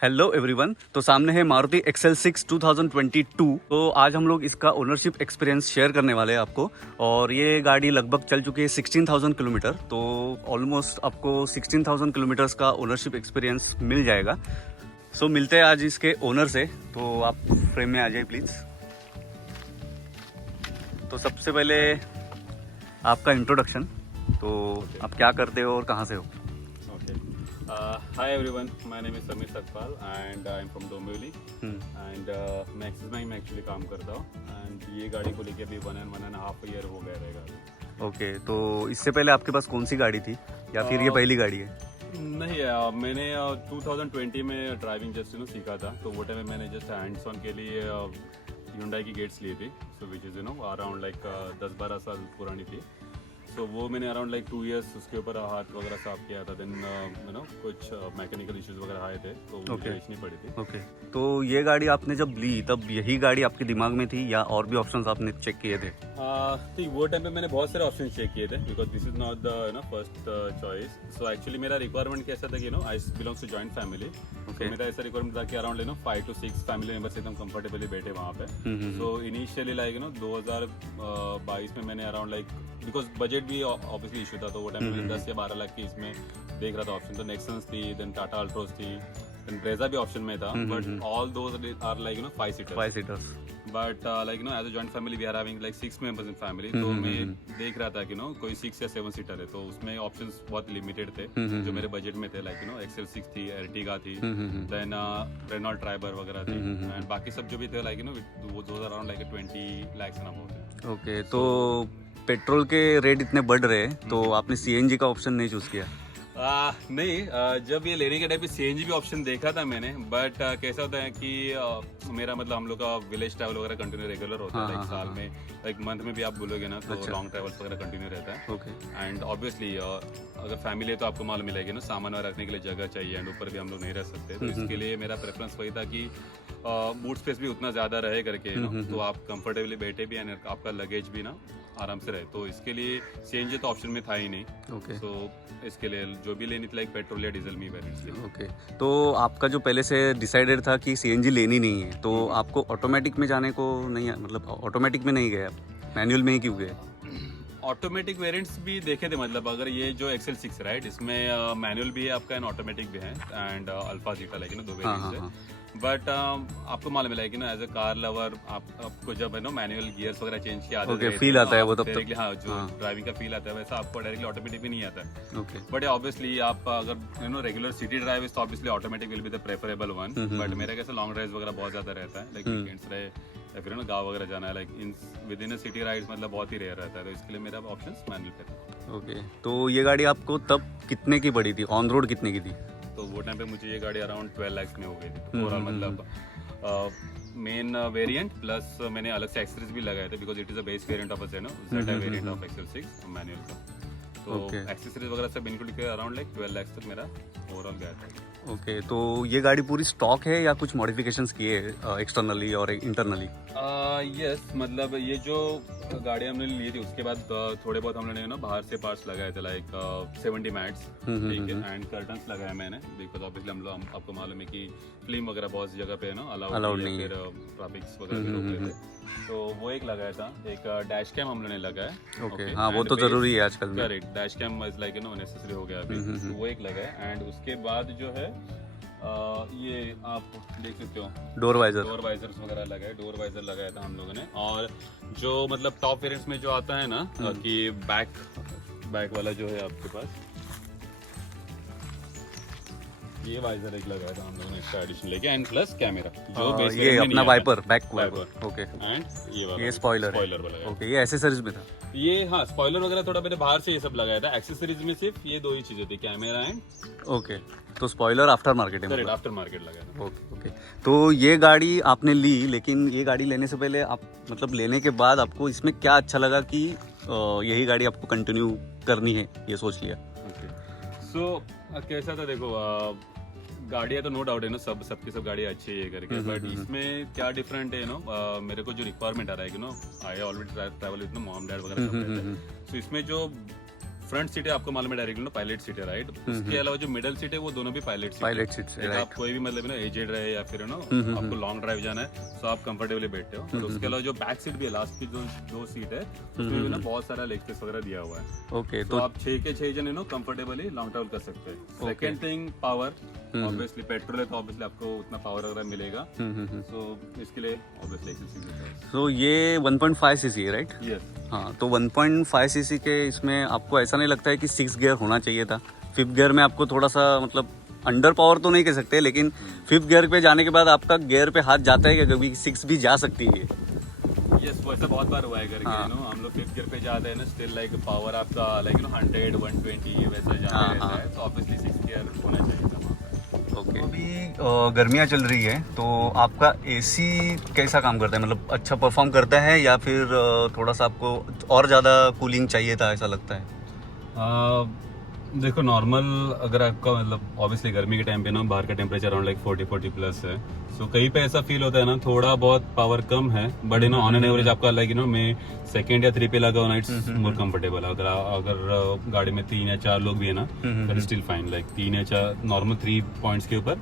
Hello everyone. तो सामने है मारुति XL6 2022। तो आज हम लोग इसका ओनरशिप एक्सपीरियंस शेयर करने वाले हैं आपको। और ये गाड़ी लगभग चल चुकी है 16,000 किलोमीटर। तो ऑलमोस्ट आपको 16,000 किलोमीटर्स का ओनरशिप एक्सपीरियंस मिल जाएगा। सो मिलते हैं आज इसके ओनर से। तो आप फ्रेम में आ जाइए प्लीज़। तो सबसे पहले आपका इंट्रोडक्शन, तो आप क्या करते हो और कहाँ से हो? Hi everyone, my name is Samir Sakpal and I am from Dombivli and मैं एक्सिस बैंक में एक्चुअली काम करता हूँ एंड ये गाड़ी को लेके अभी 1.5 ईयर हो गया रहेगा। ओके, तो इससे पहले आपके पास कौन सी गाड़ी थी या फिर ये पहली गाड़ी है? नहीं, मैंने 2020 में ड्राइविंग जस्ट सीखा था, तो वो टाइम में मैंने जस्ट हैंड्स ऑन के लिए Hyundai की गेट्स ली थी, सो विच इज़ अराउंड लाइक 10-12 साल पुरानी थी। तो वो मैंने अराउंड लाइक 2 इयर्स उसके ऊपर हाथ वगैरह साफ किया था। देन कुछ मैकेनिकल इश्यूज वगैरह आए थे तो वो बेचनी पड़ी थी। ओके, तो ये गाड़ी आपने जब ली तब यही गाड़ी आपके दिमाग में थी या और भी ऑप्शंस आपने चेक किए थे? ठीक, वो टाइम पे मैंने बहुत सारे ऑप्शन चेक किए थे because this is not the first choice. So actually मेरा रिक्वायरमेंट कैसा था कि आई बिलोंग्स टू जॉइंट फैमिली। तो मेरा ऐसा रिक्वायरमेंट था कि अराउंड 5 to 6 फैमिली मेंबर्स एकदम कंफर्टेबली बैठे वहाँ पे। सो इनिशियली लाइक 2022 में मैंने अराउंड लाइक बिकॉज बजट भी ऑब्वियसली इशू था, तो वो टाइम में 10 या 12 लाख की इसमें देख रहा था ऑप्शन। तो नेक्सन्स थी, देन टाटा अल्ट्रोज थी, देन ब्रेजा भी ऑप्शन में था, but all those are like 5 seaters. But like as a joint family we are having like 6 members in family. तो मैं देख रहा था कि कोई 6 या 7 सीटर है, तो उसमें ऑप्शंस बहुत लिमिटेड थे जो मेरे बजट में थे। लाइक XL6 थी, Ertiga थी, देन रेनॉल्ट ट्राइबर वगैरह थी, एंड बाकी सब जो भी थे लाइक वो around like 20 lakhs and above थे। ओके, तो पेट्रोल के रेट इतने बढ़ रहे हैं तो आपने CNG का ऑप्शन नहीं चूज किया? नहीं, जब ये लेने के टाइम पे CNG भी ऑप्शन देखा था मैंने, बट कैसा होता है कि मेरा मतलब हम लोग का विलेज ट्रैवल वगैरह कंटिन्यू रेगुलर होता है। लाइक साल में लाइक मंथ में भी आप बोलोगे ना तो लॉन्ग ट्रैवल्स वगैरह कंटिन्यू रहता है। ओके, एंड ऑब्वियसली अगर फैमिली है तो आपको मालूम मिलेगी ना, सामान वगैरह रखने के लिए जगह चाहिए एंड ऊपर भी हम लोग नहीं रह सकते। तो इसके लिए मेरा प्रेफरेंस वही था कि बूट स्पेस भी उतना ज़्यादा रहे करके तो आप कंफर्टेबली बैठे भी एंड आपका लगेज भी ना आराम से रहे। तो इसके लिए CNG तो ऑप्शन में था ही नहीं। ओके, तो इसके लिए जो भी लेनी थी लाइक पेट्रोल या डीजल में वेरिएंट्स लिए। ओके, तो आपका जो पहले से डिसाइडेड था कि CNG लेनी नहीं है, तो आपको ऑटोमेटिक में जाने को नहीं, मतलब ऑटोमेटिक में नहीं गए, मैनुअल में ही क्यों गए? ऑटोमेटिक वेरिएंट्स भी देखे थे, मतलब अगर ये जो XL6 राइट, इसमें मैनुअल भी है आपका एंड ऑटोमेटिक भी है and alpha zeta like 2 variants है। बट आपको मालूम है एज अ कार लवर आपको जब मैनुअल गियर्स वगैरह चेंज किया आता है, फील आता है वो तब डायरेक्टली। हाँ, जो ड्राइविंग का फील आता है वैसा आपको डायरेक्टली ऑटोमेटिक भी नहीं आता है। ओके, बट ऑब्वियसली आप अगर रेगुलर सिटी ड्राइव इज तो obviously automatic will be the preferable one. But मेरा कैसे लॉन्ग ड्राइव वगैरह बहुत ज्यादा रहता है, लाइक वीकेंड्स रहे या फिर गाँव वगैरह जाना है, like in with in city rides मतलब बहुत ही रेयर रहता है। तो इसके लिए मेरा ऑप्शन मैनुअल पे था। ओके, तो ये गाड़ी आपको तब कितने की पड़ी थी, ऑन रोड कितने की थी? तो वो टाइम पे मुझे ये गाड़ी अराउंड 12 lakhs में हो गई थी ओवरऑल, मतलब मेन वेरिएंट प्लस मैंने अलग से एक्सेसरीज भी लगाए थे because it is a base variant of Zeta variant of XL6 manual का। तो एक्सेसरीज वगैरह सब इंक्लूड करके अराउंड लाइक 12 lakhs तक मेरा ओवरऑल गया था। ओके, तो ये गाड़ी पूरी स्टॉक है या कुछ मॉडिफिकेशंस किए एक्सटर्नली और इंटरनली? यस, मतलब ये जो गाड़ी हमने ली थी उसके बाद थोड़े बहुत हम लोगों ने बाहर से पार्ट्स लगाए थे, लाइक 70 मैट्स, ठीक है, एंड कर्टन्स लगाए मैंने बिकॉज ऑब्वियसली हम लोग आपको मालूम है कि फिल्म वगैरह बहुत जगह पे अलाउड नहीं है, फिर ट्रैफिक्स वगैरह भी रोक लेते। तो वो एक लगाया था, एक डैश कैम हम लोगों ने लगाया। ओके, हाँ वो तो जरूरी है आजकल में। Correct, dash cam is like necessary हो गया अभी, तो वो एक लगाया। एंड उसके बाद जो है ये आप देख सकते हो डोर वाइजर्स वगैरह लगाए, डोर वाइजर लगाया था हम लोगों ने। और जो मतलब टॉप वेरिएंट्स में जो आता है ना कि बैक वाला जो है आपके पास, ये वाइजर एक लगाया था हम लोगों ने एक्स्ट्रा एडिशन लेके, एंड प्लस कैमरा जो बेस ये अपना wiper, back wiper. Okay, and ये स्पॉइलर वाला। ओके, ये एक्सेसरीज में था ये। हाँ, स्पॉइलर वगैरह थोड़ा मैंने बाहर से ये सब लगाया था। एक्सेसरीज में सिर्फ ये 2 ही चीजें थी, कैमरा एंड। ओके, तो स्पॉइलर आफ्टर मार्केट है? करेक्ट, आफ्टर मार्केट लगाया। ओके, ओके, तो ये गाड़ी आपने ली, लेकिन ये गाड़ी लेने से पहले आप मतलब लेने के बाद आपको इसमें क्या अच्छा लगा कि यही गाड़ी आपको कंटिन्यू करनी है, ये सोच लिया? ओके, सो कैसा था देखो, गाड़ियाँ तो नो डाउट है ना, सबकी सब गाड़ियाँ अच्छी है करके, बट इसमें क्या डिफरेंट है मेरे को जो रिक्वायरमेंट आ रहा है कि I already travel with mom dad वगैरह सब रहते हैं। तो इसमें जो फ्रंट सीट है आपको मालूम है डायरेक्टली ना पायलट सीट है राइट. उसके अलावा जो मिडल सीट है वो दोनों भी पायलट सीट पायलट सीट से, आप कोई भी मतलब ना एजेड रहे या फिर ना आपको लॉन्ग ड्राइव जाना है तो आप कंफर्टेबली बैठते हो. और उसके अलावा जो बैक सीट भी है, लास्ट की जो दो सीट है उसमें भी ना बहुत सारा लेग स्पेस वगैरह दिया हुआ है. ओके. तो आप 6 के 6 जन कंफर्टेबली लॉन्ग ट्रैवल कर सकते हैं. Second thing power. Obviously petrol है तो ऑब्वियसली आपको उतना पावर वगैरह मिलेगा. सो इसके लिए ऑब्वियसली एक्सेल. तो ये 1.5 सीसी है राइट? यस. हाँ, तो 1.5 सीसी के इसमें आपको ऐसा नहीं लगता है कि 6 गियर होना चाहिए था? 5th गियर में आपको थोड़ा सा मतलब अंडर पावर तो नहीं कह सकते, लेकिन 5th गियर पे जाने के बाद आपका गियर पे हाथ जाता है कि कभी 6 भी जा सकती है. यस, वैसा बहुत बार हुआ है करके हम लोग 5th गियर पे जाते हैं ना, स्टिल लाइक पावर आपका लाइक 100 120 वैसा जाता रहता है. तो ऑब्वियसली 6 गियर होना चाहिए था वहाँ पे. ओके. अभी गर्मियाँ चल रही है तो आपका एसी कैसा काम करता है? मतलब अच्छा परफॉर्म करता है या फिर थोड़ा सा आपको और ज़्यादा कूलिंग चाहिए था ऐसा लगता है? देखो नॉर्मल अगर आपका मतलब ऑब्वियसली गर्मी के टाइम पे ना बाहर का टेम्परेचर अराउंड लाइक 40 प्लस है. सो कहीं पे ऐसा फील होता है ना थोड़ा बहुत पावर कम है, but you know on an average आपका लाइक मैं 2nd या 3 पे लगा हुआ इट्स मोर कंफर्टेबल. अगर गाड़ी में 3 या 4 लोग भी है ना दैट स्टिल फाइन. लाइक 3 या 4 नॉर्मल 3 पॉइंट्स के ऊपर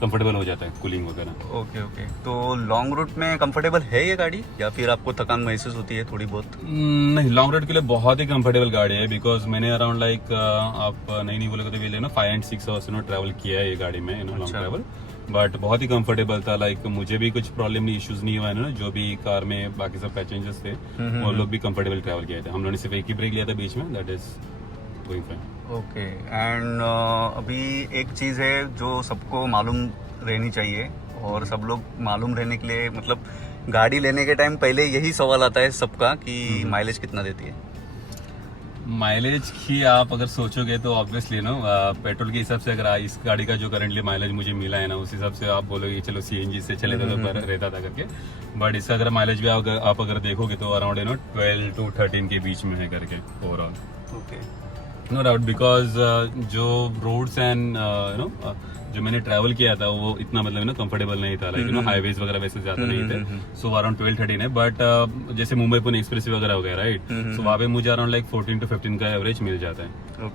कंफर्टेबल हो जाता है कूलिंग वगैरह. Okay okay. तो लॉन्ग रूट में कंफर्टेबल है ये गाड़ी या फिर आपको थकान महसूस होती है थोड़ी बहुत? नहीं, लॉन्ग रूट के लिए बहुत ही कंफर्टेबल गाड़ी है. बिकॉज मैंने अराउंड लाइक आप नहीं बोलोगे तो भी 5 and 6 आवर्स ट्रैवल किया है ये गाड़ी में लॉन्ग ट्रैवल. बट बहुत ही कंफर्टेबल था. लाइक मुझे भी कुछ प्रॉब्लम नहीं, इश्यूज नहीं हुआ है ना. जो भी कार में बाकी सब पैसेंजर्स थे वो लोग भी कंफर्टेबल ट्रैवल किए थे. हम लोगों ने सिर्फ एक ही ब्रेक लिया था बीच में, that is going fine. Okay. And अभी एक चीज़ है जो सबको मालूम रहनी चाहिए और सब लोग मालूम रहने के लिए मतलब गाड़ी लेने के टाइम पहले यही सवाल आता है सबका कि माइलेज कितना देती है? माइलेज की आप अगर सोचोगे तो ऑब्वियसली ना पेट्रोल के हिसाब से अगर इस गाड़ी का जो करंटली माइलेज मुझे मिला है ना उस हिसाब से आप बोलोगे चलो सीएनजी से चले रहता था करके. बट इसका अगर माइलेज भी आप अगर देखोगे तो अराउंड 12 to 13 के बीच में है करके overall. Okay. No doubt. Because जो रोड्स एंड जो मैंने ट्रैवल किया था वो इतना मतलब कंफर्टेबल नहीं था. लाइक हाईवेज वगैरह वैसे ज्यादा नहीं थे. सो अराउंड 12-13 है. बट जैसे मुंबई पुणे एक्सप्रेस वगैरह हो गया राइट. सो वहाँ पे मुझे अराउंड लाइक 14 to 15 का एवरेज मिल जाता है.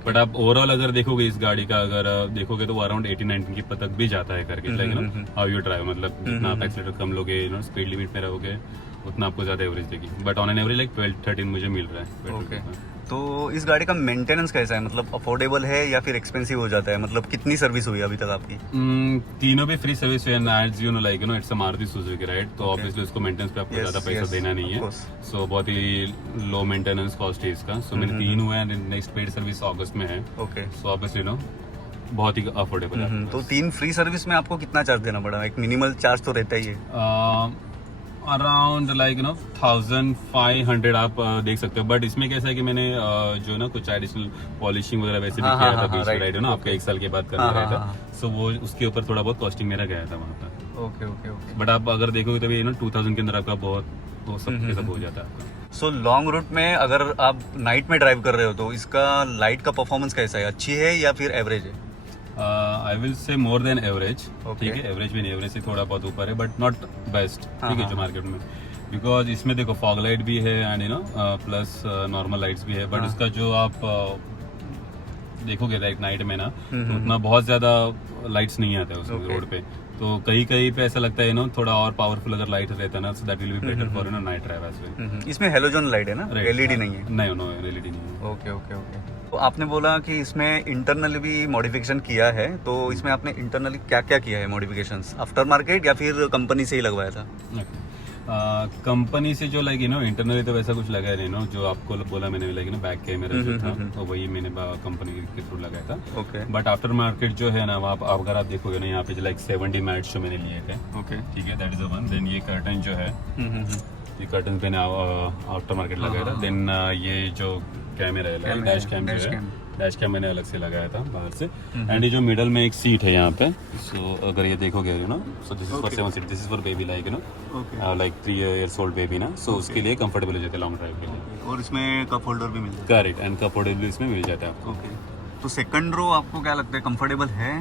बट आप ओवरऑल अगर देखोगे इस गाड़ी का अगर देखोगे तो वो अराउंड 18-19 की तक भी जाता है करके. लाइक हाउ यू ड्राइव मतलब जितना आप एक्सीलेटर कम लोगे स्पीड लिमिट में रहोगे उतना आपको ज्यादा एवरेज देगी. But on an average like 12-13 मुझे मिल रहा है. ओके. तो इस गाड़ी का मेंटेनेंस कैसा है? मतलब अफोर्डेबल है या फिर एक्सपेंसिव हो जाता है? मतलब कितनी सर्विस हुई अभी तक आपकी? तीनों भी फ्री सर्विस है. It's a Maruti Suzuki right. तो ऑब्वियसली उसको मेंटेनेंस पे आपको ज्यादा पैसा देना नहीं है. सो बहुत ही लो मेंटेनेंस कॉस्ट है इसका. सो मेरे 3 हुए हैं. नेक्स्ट पेड सर्विस अगस्त में है. ओके. सो ऑब्वियसली बहुत ही अफोर्डेबल है. तो 3 फ्री सर्विस में आपको कितना चार्ज देना पड़ा? एक मिनिमल चार्ज तो रहता ही है. अराउंड लाइक 1500 आप देख सकते हो. बट इसमें कैसा है कि मैंने जो ना कुछ एडिशनल पॉलिशिंग वगैरह वैसे भी किया था बीच में राइट ना आपका 1 साल के बाद करना रहा था. सो वो उसके ऊपर थोड़ा बहुत कॉस्टिंग मेरा गया था वहाँ पर. Okay okay okay. बट आप अगर देखोगे तो 2000 के अंदर आपका बहुत वो सब के सब हो जाता है आपका. सो लॉन्ग रूट में अगर आप नाइट में ड्राइव कर रहे हो तो इसका लाइट का परफॉर्मेंस कैसा है? अच्छी है या फिर एवरेज है? I will say more than average. ठीक है, एवरेज भी नहीं, एवरेज से थोड़ा बहुत ऊपर है बट नॉट बेस्ट. ठीक है जो मार्केट में. बिकॉज इसमें देखो फॉग लाइट भी है एंड प्लस नॉर्मल लाइट्स भी है. बट उसका जो आप देखोगे लाइक नाइट में ना तो उतना बहुत ज्यादा लाइट्स नहीं आता है उसमें रोड पे. तो कहीं कहीं पे ऐसा लगता है थोड़ा और पावरफुल अगर लाइट रहता है ना so that will be better for night drive as well. इसमें हेलोजन लाइट है ना? एलईडी नहीं है? नहीं, नो एलईडी नहीं है. Okay okay okay. तो आपने बोला कि इसमें इंटरनली भी मॉडिफिकेशन किया है. तो इसमें आपने इंटरनली क्या क्या किया है मॉडिफिकेशंस? आफ्टर मार्केट या फिर कंपनी से ही लगवाया था? कंपनी से जो लाइक इंटरनली तो वैसा कुछ लगा नहीं जो आपको बोला मैंने लाइक बैक कैमरा जो था तो वही मैंने कंपनी के थ्रू लगाया था. Okay. But but after market जो है ना अगर आप देखोगे ना यहाँ पे लाइक 70 मैट्स जो मैंने लिए थे. ओके. ठीक है, दैट इज वन. देन ये कर्टन जो है ये कर्टन मैंने आफ्टर मार्केट लगाया था. देन ये जो कैमरा है डैश कैम जो है डैश कैम मैंने अलग से लगाया था बाहर से. एंड ये जो मिडल में एक सीट है यहाँ पे. सो अगर ये देखोगे so this is for 7 seat. This is for baby like like 3 years old baby ना. सो उसके लिए कंफर्टेबल हो जाता है लॉन्ग ड्राइव के लिए. और इसमें कप होल्डर भी मिलता है? करेक्ट. एंड कप होल्डर भी इसमें मिल जाता है आपको. ओके. तो सेकंड रो आपको क्या लगता है कंफर्टेबल है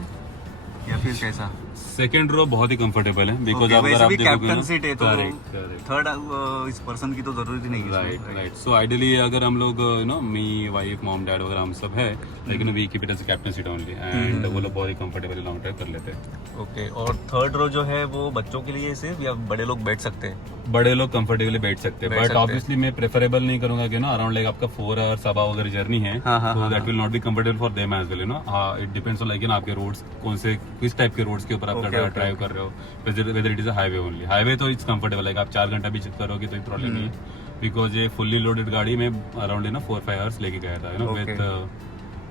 या फिर कैसा? सेकेंड रो बहुत ही कंफर्टेबल है बिकॉज Okay, अगर वैसे आप भी देखोगे कैप्टन ना सीट है तो करेक्ट थर्ड इस पर्सन की तो जरूरत ही नहीं है राइट इसमें। राइट सो आइडियली अगर हम लोग मी वाइफ मॉम डैड वगैरह हम सब है लेकिन we keep it as captain seat only and वो लोग बहुत ही कंफर्टेबल लॉन्ग ड्राइव कर लेते हैं। ओके, और थर्ड रो जो है वो बच्चों के लिए सिर्फ या बड़े लोग बैठ सकते हैं? बड़े लोग कंफर्टेबली बैठ सकते हैं बट ऑब्वियसली मैं प्रेफरेबल नहीं करूंगा कि ना अराउंड लाइक आपका 4 आवर सवा अगर जर्नी है तो that will not be comfortable for them as well you know it depends on like आपके रोड्स कौन से किस टाइप के रोड्स के ऊपर आप ड्राइव कर रहे हो whether it is a highway only highway तो इट्स कंफर्टेबल लाइक आप 4 घंटा भी करोगे तो प्रॉब्लम नहीं है बिकॉज ये फुल्ली लोडेड गाड़ी में अराउंड 4-5 आवर्स लेके गया था यू नो विद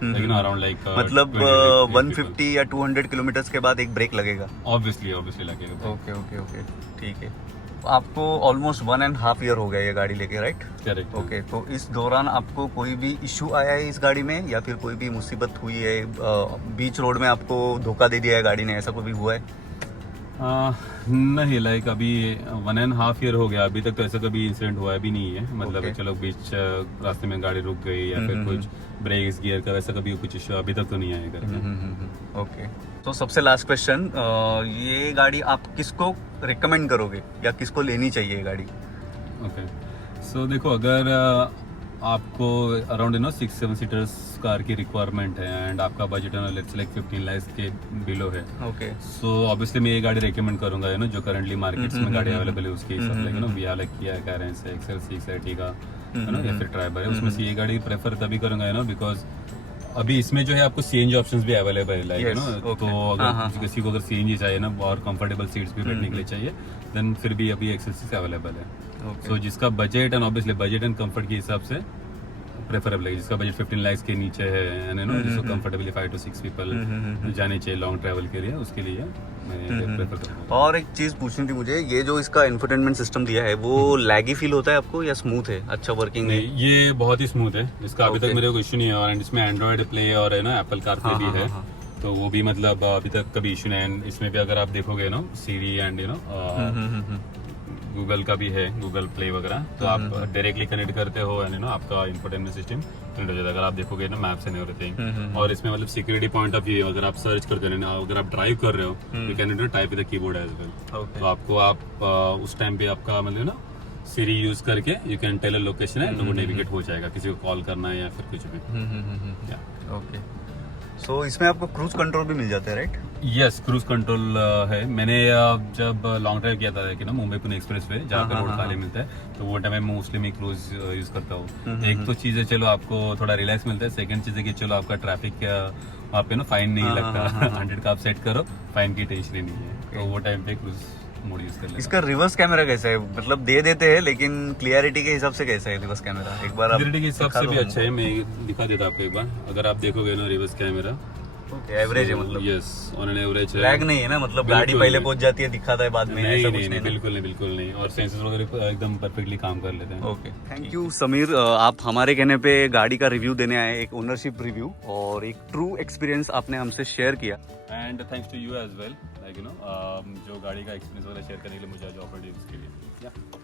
लेकिन अराउंड लाइक मतलब 150 या 200 किलोमीटर के बाद एक ब्रेक लगेगा? ऑब्वियसली लगेगा। ओके ओके ओके, ठीक है। आपको ऑलमोस्ट 1.5 ईयर हो गया ये गाड़ी लेके, राइट? करेक्ट। ओके, तो इस दौरान आपको कोई भी इशू आया है इस गाड़ी में या फिर कोई भी मुसीबत हुई है? बीच रोड में आपको धोखा दे दिया है गाड़ी ने, ऐसा कोई भी हुआ है? नहीं लाइक अभी 1.5 ईयर हो गया, अभी तक तो ऐसा कभी इंसिडेंट हुआ भी नहीं है। मतलब Okay. चलो बीच रास्ते में गाड़ी रुक गई या फिर कुछ ब्रेक्स गियर का वैसा कभी कुछ इशू अभी तक तो नहीं आया घर में। ओके, तो सबसे लास्ट क्वेश्चन, ये गाड़ी आप किसको रिकमेंड करोगे या किसको लेनी चाहिए ये गाड़ी? ओके सो देखो अगर आपको अराउंड 6-7 सीटर्स कार की रिक्वायरमेंट है एंड आपका बजट है लेट्स लाइक 15 लाख के बिलो है ओके, सो ऑब्वियसली मैं ये गाड़ी रेकमेंड करूंगा जो करंटली मार्केट्स में गाड़ी अवेलेबल है उसके हिसाब से वी आर लाइक किया है कैरेंस है XL6 है Ertiga या फिर ट्राइबर है उसमें से ये गाड़ी प्रेफर तभी करूंगा बिकॉज अभी इसमें जो है आपको CNG ऑप्शंस भी अवेलेबल है लाइक तो अगर किसी को अगर CNG चाहिए ना और कंफर्टेबल सीट्स भी बैठने के लिए चाहिए देन फिर भी अभी XL6 अवेलेबल है। सो जिसका budget and obviously budget and comfort के हिसाब से प्रेफरेबल है, जिसका बजट 15 लाख के नीचे है जिसको कंफर्टेबली 5 to 6 पीपल जाने चाहिए लॉन्ग ट्रैवल के लिए उसके लिए मैं प्रेफर करूंगा। और एक चीज पूछनी थी मुझे, ये जो इसका इंफोटेनमेंट सिस्टम दिया है वो लैगी फील होता है आपको या स्मूथ है, अच्छा वर्किंग है? नहीं ये बहुत ही स्मूथ है, इसका अभी तक मेरे को इशू नहीं है और इसमें एंड्रॉइड प्ले और है ना एप्पल कारप्ले भी है तो वो भी मतलब अभी तक कभी इशू नहीं है। इसमें भी अगर आप देखोगे सीरी एंड गूगल का भी है, गूगल प्ले वगैरह तो आप डायरेक्टली कनेक्ट करते हो एंड आपका इंफोटेनमेंट सिस्टम कनेक्ट हो जाता है अगर आप देखोगे मैप्स एंड एवरीथिंग। और इसमें मतलब सिक्योरिटी पॉइंट ऑफ व्यू अगर आप सर्च करते हो अगर आप ड्राइव कर रहे हो you can type with the keyboard as well तो आपको आप उस टाइम पे आपका मतलब सीरी यूज करके you can tell a location है वो नेविगेट हो जाएगा किसी को कॉल करना है या फिर कुछ भी। ओके, सो इसमें आपको क्रूज कंट्रोल भी मिल जाता है, राइट? यस क्रूज कंट्रोल है। मैंने जब लॉन्ग ड्राइव किया था मुंबई पुणे एक्सप्रेस वे जहाँ पे रोड खाली मिलता है तो वो टाइम में मोस्टली मैं क्रूज यूज करता हूँ। एक तो चीज है चलो आपको थोड़ा रिलैक्स मिलता है, सेकंड चीज है कि चलो आपका ट्रैफिक वहाँ पे फाइन नहीं लगता 100 का आप सेट करो फाइन की टेंशन ही नहीं है तो वो टाइम पे क्रूज मोड यूज कर लेते हैं। इसका रिवर्स कैमरा कैसा है? मतलब दे देते हैं लेकिन क्लियरिटी के हिसाब से कैसा है रिवर्स कैमरा? एक बार क्लियरिटी के हिसाब से भी अच्छा है, मैं दिखा देता आपको एक बार। अगर आप देखोगे रिवर्स कैमरा एवरेज है, मतलब यस ऑन एन एवरेज है, लैग नहीं है ना, मतलब गाड़ी पहले पहुंच जाती है दिखाता है बाद में, ऐसा कुछ नहीं बिल्कुल नहीं और सेंसर्स वगैरह एकदम परफेक्टली काम कर लेते हैं। ओके, थैंक यू समीर, आप हमारे कहने पे गाड़ी का रिव्यू देने आए, एक ओनरशिप रिव्यू और एक ट्रू एक्सपीरियंस आपने हमसे शेयर किया and thanks to you as well like जो गाड़ी का एक्सपीरियंस वगैरह शेयर करने के लिए मुझे आज अपॉर्चुनिटी उसके लिए।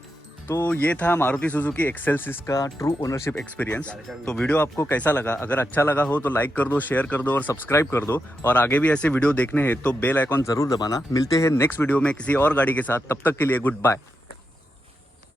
तो ये था मारुति सुजुकी XL6 का ट्रू ओनरशिप एक्सपीरियंस। तो वीडियो आपको कैसा लगा? अगर अच्छा लगा हो तो लाइक कर दो, शेयर कर दो और सब्सक्राइब कर दो और आगे भी ऐसे वीडियो देखने हैं तो बेल आइकॉन जरूर दबाना। मिलते हैं नेक्स्ट वीडियो में किसी और गाड़ी के साथ, तब तक के लिए गुड बाय।